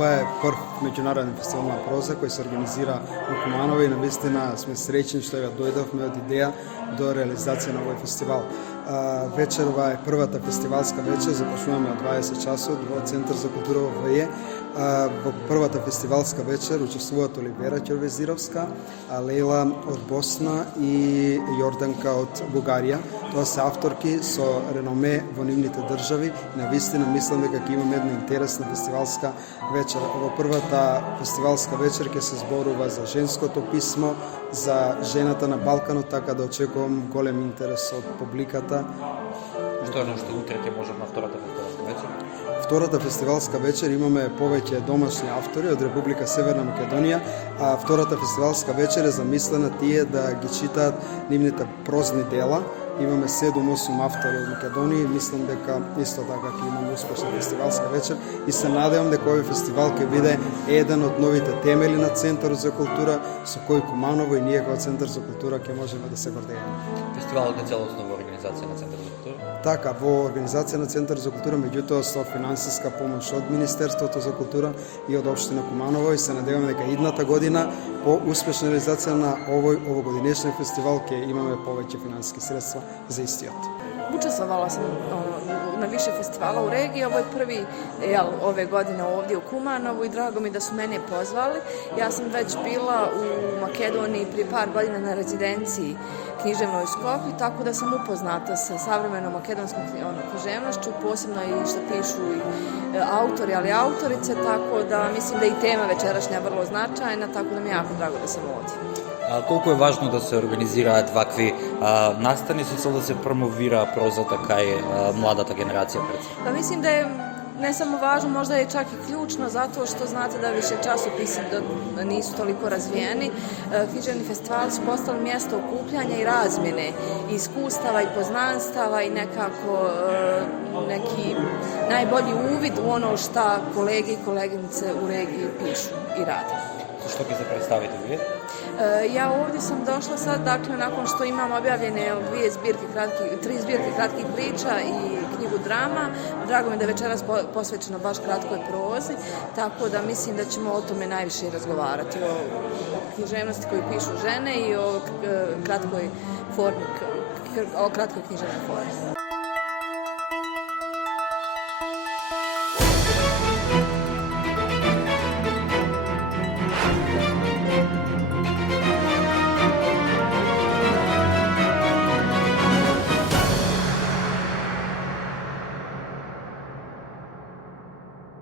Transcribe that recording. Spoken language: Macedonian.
Това е прв меѓународен фестивал на проза кој се организира во Куманово и навистина сме среќни што ја дојдовме од идеја до реализација на овој фестивал. Вечерва е првата фестивалска вечер, започнуваме од 20 часот во Центар за култура во ВЕ. Во првата фестивалска вечер учествуваат Оливера Ќервезировска, Лейла од Босна и Јорданка од Бугарија. Тоа се авторки со реноме во нивните држави. Навистина мислам дека ќе имаме една интересна фестивалска вечер. Во првата фестивалска вечер ќе се зборува за женското писмо, за жената на Балканот, така да очекувам голем интерес од публиката. Што е нешто утре ќе можам на втората фестивалска вечер? Втората фестивалска вечер имаме повеќе домашни автори од Република Северна Македонија, а втората фестивалска вечер е замислена тие да ги читаат нивните прозни дела. Имаме 7-8 автори од Македонија и мислам дека исто така ќе имаме успешна фестивалска вечер и се надевам дека овој фестивал ќе биде еден од новите темели на Центарот за култура со кој Куманово и ние како Центар за култура ќе можеме да се гордееме. Фестивалот е целосно во организација на Центарот за култура? Така, во организација на Центар за култура, меѓутоа со финансиска помош од Министерството за култура и од Општина Куманово и се надеваме дека идната година по успешна реализација на овогодинешниот фестивал ќе имаме повеќе финансиски средства за истиот. Učestvovala sam na više festivala u regiji, ovo je prvi ove godine ovdje u Kumanovu i drago mi da su mene pozvali. Ja sam već bila u Makedoniji prije par godina na rezidenciji književnoj u Skopju, tako da sam upoznata sa savremenom makedonskom književnošću, posebno i što pišu i autori, ali i autorice, tako da mislim da i tema večerašnja je vrlo značajna, tako da mi je jako drago da sam ovdje. Колку е важно да се организираат вакви настани со цел да се промовира прозата кај младата генерација пред се? Pa mislim da je ne samo važno, možda je čak i ključno zato što znate da više časopisi nisu toliko razvijeni. Književni festivali su postali mjesto okupljanja i razmjene iskustava i poznanstava i nekako neki najbolji uvid u ono šta kolege i koleginice u regiji pišu i rade. Што ќе се представите вие? Ja ovdje sam došla sad, dakle, nakon što imam objavljene 3 zbirke kratkih priča i knjigu drama. Drago mi da je večeras posvećeno baš kratkoj prozi, tako da mislim da ćemo o tome najviše razgovarati, o književnosti koju pišu žene i o kratkoj književnoj formi.